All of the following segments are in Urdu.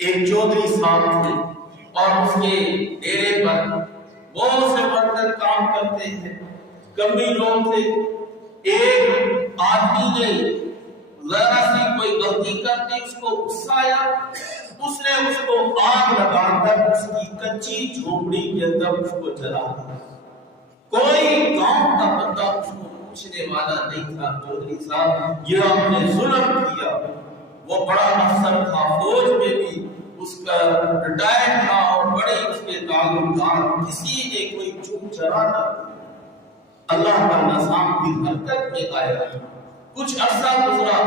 ایک چودھری صاحب تھے اور اس کے ڈیرے پر بہت سے ورکر کام کرتے ہیں، کمی لوگ تھے۔ ایک آدمی نے ذرا سی کوئی غلطی کر دی، اس کو غصہ آیا، اس نے اس کو آگ لگا کر اس کی کچی جھونپڑی کے اندر اس کو جلا دیا۔ کوئی گاؤں کا بندہ اس کو پوچھنے والا نہیں تھا، چودھری صاحب یہ آپ نے ظلم کیا۔ وہ بڑا افسر تھا، فوج میں بھی اس کا ریٹائر تھا اور بڑے اس کے تعلقات، کسی نے کوئی چپ چرا نہ کیا۔ اللہ کا نظام بھی حرکت میں آیا۔ کچھ عرصہ گزرا،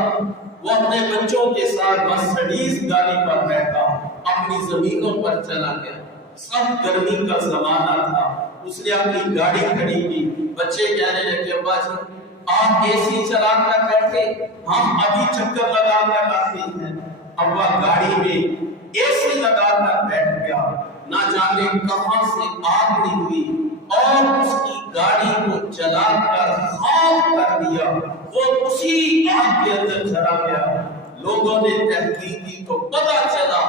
وہ اپنے بچوں کے ساتھ مرسڈیز گاڑی پر بیٹھا، اپنی زمینوں پر چلا گیا۔ سخت گرمی کا زمانہ تھا، اس نے اپنی گاڑی کھڑی کی۔ بچے کہنے لگے ابا جی آپ اے سی چلا کر بیٹھے، ہم ابھی چکر لگا کر آتے ہیں۔ ابا گاڑی میں اے سی لگا کر بیٹھ گیا، نہ جانے کہاں سے آگ نکلی اور اس کی گاڑی کو جلا کر خاک کر دیا۔ وہ اسی آگ کے اندر چلا گیا۔ لوگوں نے تحقیق کی تو پتہ چلا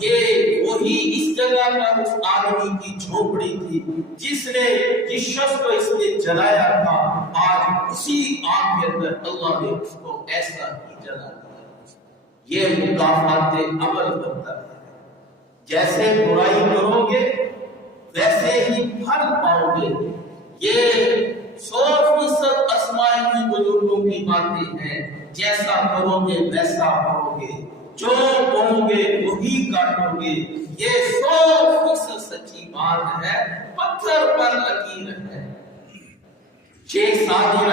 یہ وہی اس جگہ پر اس آدمی کی جھونپڑی تھی جس شخص کو اس نے جلایا تھا۔ آج اسی آگ کے اندر اللہ نے اس کو ایسا ہی جلا دیا۔ یہ مکافات عمل کرتا ہے، جیسے برائی کرو گے ویسے ہی پھل پاؤ گے۔ یہ 100% آسمائی کی بزرگوں کی باتیں ہیں، جیسا کرو گے ویسا پاؤ گے، جو بولو گے وہی کاٹو گے۔ یہ 100% سچی بات ہے، پتھر پر لکیر ہے۔ شیخ سعدی